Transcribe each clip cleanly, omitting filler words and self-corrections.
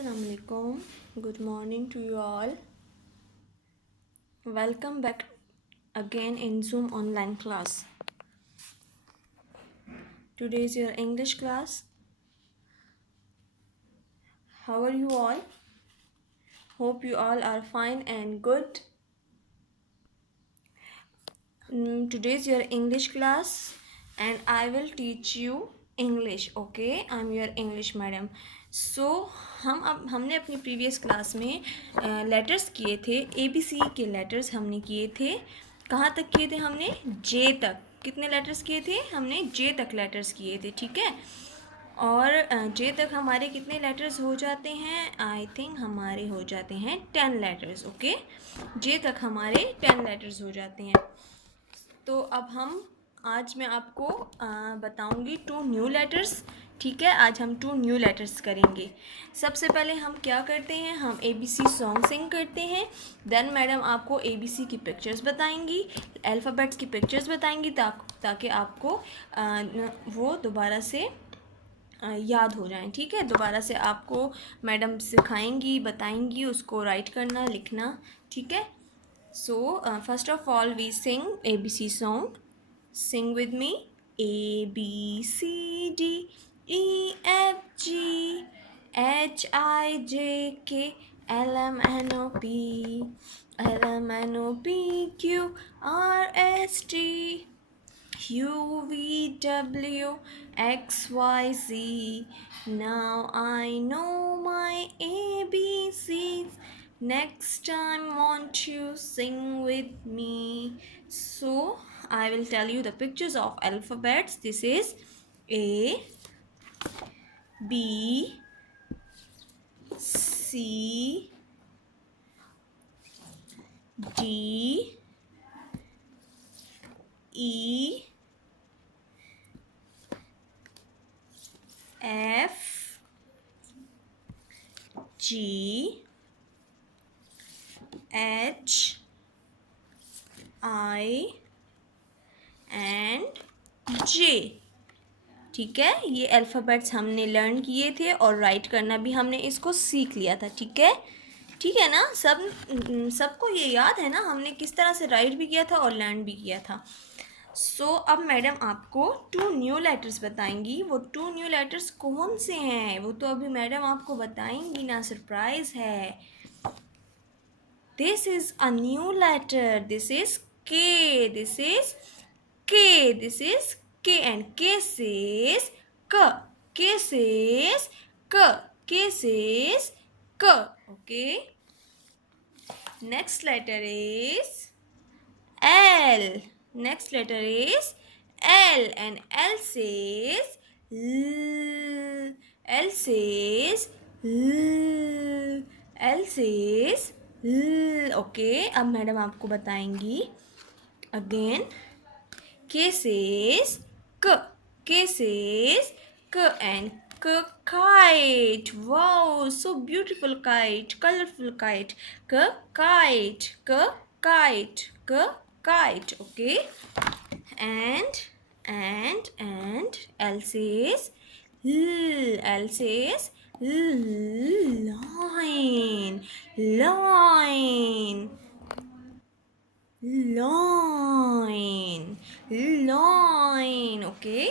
Assalamualaikum. Good morning to you all. Welcome back again in Zoom online class. Today is your English class. How are you all? Hope you all are fine and good. Today is your English class and I will teach you English. Okay, I'm your English madam. So हमने अपनी previous class में letters किए थे, ABC के letters हमने किए थे. कहाँ तक किए थे हमने? J तक. कितने लेटर्स किए थे हमने? J तक लेटर्स किए थे. ठीक है. और J तक हमारे कितने लेटर्स हो जाते हैं? आई थिंक हमारे हो जाते हैं 10 लेटर्स. ओके, J तक हमारे 10 लेटर्स हो जाते हैं. तो अब आज मैं आपको बताऊंगी 2 न्यू लेटर्स. ठीक है, आज हम 2 न्यू लेटर्स करेंगे. सबसे पहले हम क्या करते हैं? हम ABC सॉन्ग सिंग करते हैं. देन मैडम आपको ABC की पिक्चर्स बताएंगी, अल्फ़ाबेट्स की पिक्चर्स बताएंगी ताकि आपको वो दोबारा से याद हो जाएं. ठीक है, दोबारा से आपको मैडम सिखाएंगी, बताएंगी उसको राइट करना, लिखना. ठीक है. So, first of all, we sing ABC song. Sing with me. A, B, C, D, E, F, G, H, I, J, K, L, M, N, O, P, L, M, N, O, P, Q, R, S, T, U, V, W, X, Y, Z. Now I know my ABCs. Next time won't you sing with me? So I will tell you the pictures of alphabets. This is A, B, C, D, E, F, G, H, I and J. ठीक है, ये alphabets हमने learn किए थे और right करना भी हमने इसको सीख लिया था. ठीक है, ठीक है ना? सबको ये याद है ना हमने किस तरह से राइट भी किया था और लर्न भी किया था. सो अब मैडम आपको 2 न्यू लेटर्स बताएंगी. वो 2 न्यू लेटर्स कौन से हैं वो तो अभी मैडम आपको बताएंगी ना, सरप्राइज है. This is a new letter. This is K. This is K. This is K. And K says K. K says K. K says K. Okay. Next letter is L. Next letter is L. And L says L. L says L. L says L. Okay, अब madam आपको बताएंगी again. K says K. K says K and K kite. Wow, so beautiful kite, colorful kite. K kite. K kite. K kite. Okay. And L says L. L says line. Line. Line. Line. Okay.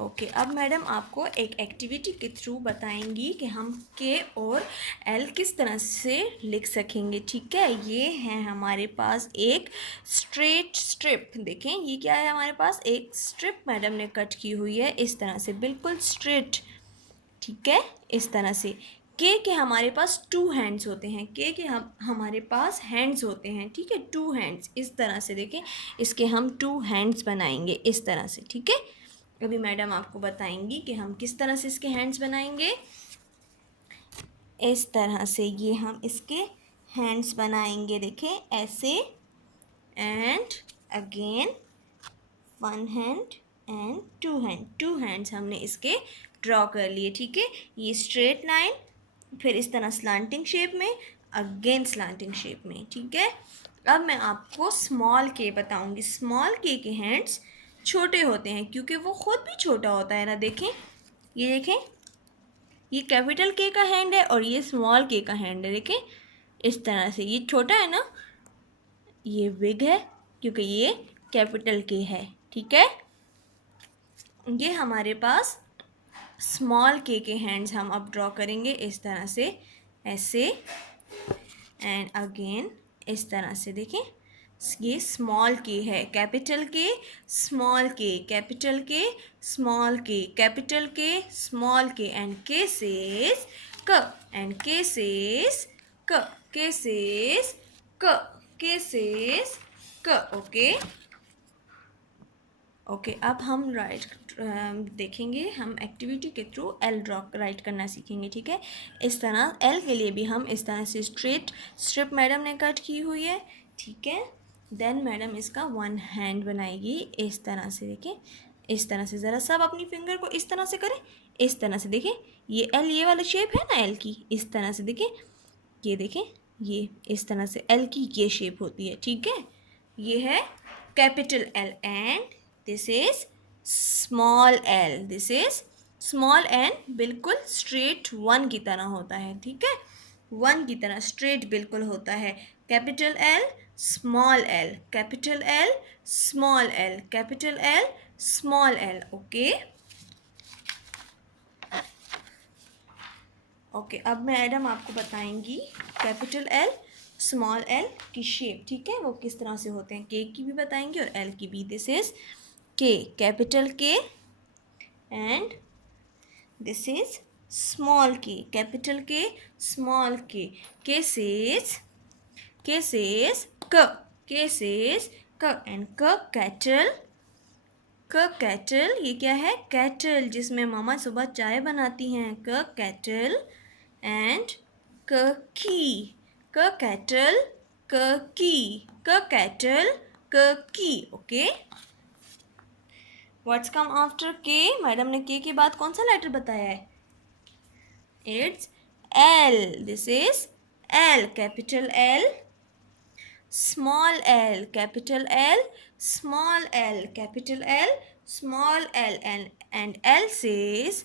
Okay, अब madam आपको एक activity के through बताएंगी कि हम के और L किस तरह से लिख सकेंगे. ठीक है, ये है हमारे पास एक स्ट्रेट स्ट्रिप. देखें, ये क्या है? हमारे पास एक स्ट्रिप मैडम ने कट की हुई है इस तरह से, बिल्कुल स्ट्रेट. ठीक है, इस तरह से. के हमारे पास 2 हैंड्स होते हैं. के हमारे पास हैंड्स होते हैं. ठीक है, 2 हैंड्स इस तरह से. देखें, इसके हम 2 हैंड्स बनाएंगे इस तरह से. ठीक है, अभी मैडम आपको बताएंगी कि हम किस तरह से इसके हैंड्स बनाएंगे. इस तरह से ये हम इसके हैंड्स बनाएंगे. देखें, ऐसे. And again 1 hand and 2 hand. 2 hands हमने इसके ड्रॉ कर लिए. ठीक है, ये स्ट्रेट लाइन, फिर इस तरह स्लांटिंग शेप में, अगेन स्लांटिंग शेप में. ठीक है, अब मैं आपको स्मॉल के बताऊंगी. स्मॉल के हैंड्स छोटे होते हैं क्योंकि वो ख़ुद भी छोटा होता है ना. देखें, ये देखें, ये कैपिटल के का हैंड है और ये स्मॉल के का हैंड है। देखें इस तरह से, ये छोटा है ना, ये बिग है क्योंकि ये कैपिटल के है। ठीक है, ये हमारे पास स्मॉल के हैंड्स हम अब ड्रॉ करेंगे इस तरह से, ऐसे एंड अगेन इस तरह से। देखें ये स्मॉल के है, कैपिटल के स्मॉल के, कैपिटल के स्मॉल के, कैपिटल के स्मॉल के एंड के सेज क एंड के सेज क, के सेज क, के सेज क। ओके ओके, अब हम देखेंगे, हम एक्टिविटी के थ्रू एल ड्रॉ राइट करना सीखेंगे। ठीक है, इस तरह एल के लिए भी हम इस तरह से स्ट्रेट स्ट्रिप मैडम ने कट की हुई है। ठीक है, देन मैडम इसका वन हैंड बनाएगी इस तरह से। देखें इस तरह से, ज़रा सब अपनी फिंगर को इस तरह से करें, इस तरह से। देखें ये एल, ये वाला शेप है ना एल की, इस तरह से। देखें ये, देखें ये इस तरह से एल की ये शेप होती है। ठीक है, ये है capital L and this is small L, this is small and बिल्कुल स्ट्रेट वन की तरह होता है। ठीक है, वन की तरह स्ट्रेट बिल्कुल होता है। Capital L small L, capital L small L, capital L small L. Okay okay, अब मैडम आपको बताएंगी कैपिटल एल स्मॉल एल की शेप। ठीक है, वो किस तरह से होते हैं, के की भी बताएंगे और एल की भी। दिस इज के, कैपिटल के एंड दिस इज स्मॉल के, कैपिटल के स्मॉल के सेज क, के सेज क एंड क कैटल, क कैटल, ये क्या है कैटल, जिसमें मामा सुबह चाय बनाती हैं। क कैटल एंड क की, क कैटल क की, क कैटल क की। Okay, what's come after K, madam ने के बाद कौन सा लेटर बताया है, it's L, this is L, capital L small L, capital L small L, capital L small L and L says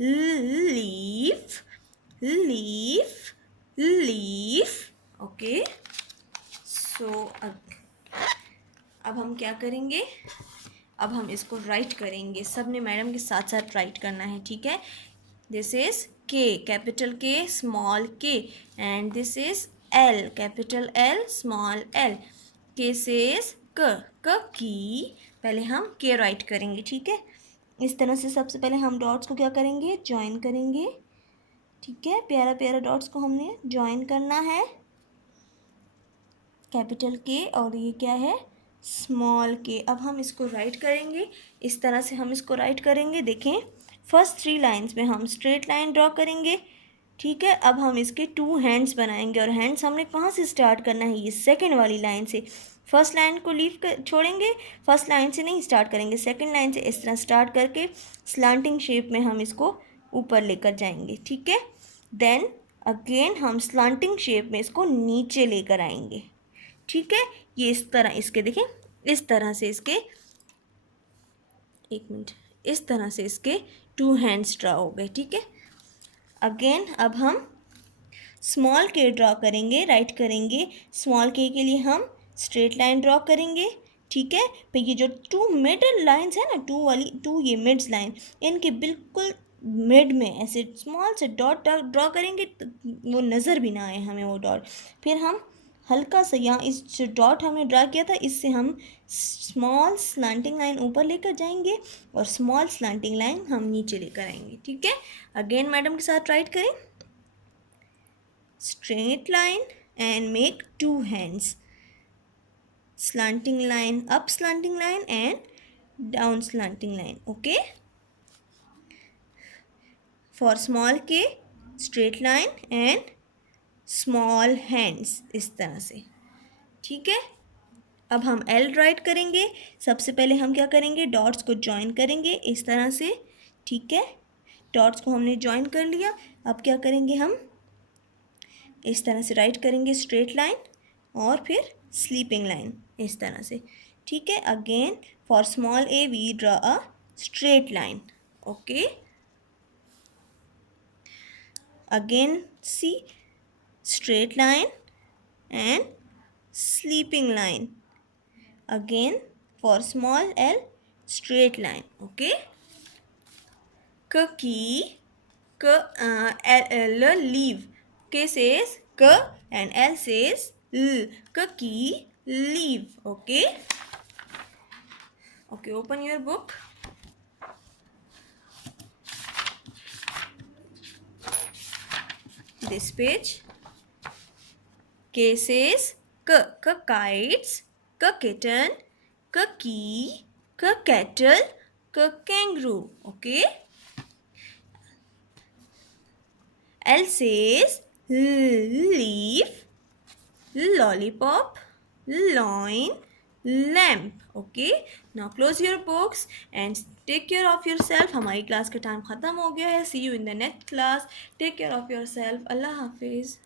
leaf, leaf, leaf. Okay, so अब हम क्या करेंगे, अब हम इसको राइट करेंगे। सब ने मैडम के साथ साथ राइट करना है। ठीक है, दिस इज के, कैपिटल के स्मॉल के and this is L, capital L small L, के सेज क की। पहले हम के राइट करेंगे। ठीक है, इस तरह से सबसे पहले हम डॉट्स को क्या करेंगे, ज्वाइन करेंगे। ठीक है, प्यारा प्यारा डॉट्स को हमने ज्वाइन करना है, कैपिटल के और ये क्या है स्मॉल के। अब हम इसको राइट करेंगे, इस तरह से हम इसको राइट करेंगे। देखें फर्स्ट 3 लाइंस में हम स्ट्रेट लाइन ड्रॉ करेंगे। ठीक है, अब हम इसके 2 हैंड्स बनाएंगे और हैंड्स हमने कहाँ से स्टार्ट करना है, ये सेकंड वाली लाइन से। फर्स्ट लाइन को लीव कर छोड़ेंगे, फर्स्ट लाइन से नहीं स्टार्ट करेंगे, सेकंड लाइन से इस तरह स्टार्ट करके स्लांटिंग शेप में हम इसको ऊपर लेकर जाएंगे। ठीक है, देन अगेन हम स्लांटिंग शेप में इसको नीचे लेकर आएंगे। ठीक है, ये इस तरह इसके देखें, इस तरह से इसके, एक मिनट, इस तरह से इसके 2 हैंड्स ड्रॉ हो गए। ठीक है, अगेन अब हम स्मॉल के ड्रॉ करेंगे, राइट करेंगे। स्मॉल के लिए हम स्ट्रेट लाइन ड्रॉ करेंगे। ठीक है, फिर ये जो 2 मिडल लाइंस है ना, 2 ये मिड्स लाइन, इनके बिल्कुल मिड में ऐसे स्मॉल से डॉट ड्रॉ करेंगे तो वो नज़र भी ना आए हमें वो डॉट। फिर हम हल्का सा यहाँ इस जो डॉट हमने ड्रा किया था इससे हम स्मॉल स्लांटिंग लाइन ऊपर लेकर जाएंगे और स्मॉल स्लांटिंग लाइन हम नीचे लेकर आएंगे। ठीक है, अगेन मैडम के साथ राइट करें, straight line and make 2 hands, slanting line, up slanting line and down slanting line. Okay, for small k straight line and small hands इस तरह से। ठीक है, अब हम L राइट करेंगे। सबसे पहले हम क्या करेंगे, डॉट्स को ज्वाइन करेंगे इस तरह से। ठीक है, डॉट्स को हमने ज्वाइन कर लिया। अब क्या करेंगे, हम इस तरह से राइट करेंगे स्ट्रेट लाइन और फिर स्लीपिंग लाइन इस तरह से। ठीक है, again for small A V draw a straight line. Okay, Again, see, straight line and sleeping line. Again, for small l, straight line. Okay. Key, l, leave. K says k and L says l. Key, leave. Okay. Okay, open your book. This page. K says kites, kitten, key, kettle, kangaroo. Okay. L says leaf, lollipop, loin, lamp. Okay. Now close your books and take care of yourself. हमारी class का time ख़त्म हो गया है. See you in the next class. Take care of yourself. Allah Hafiz.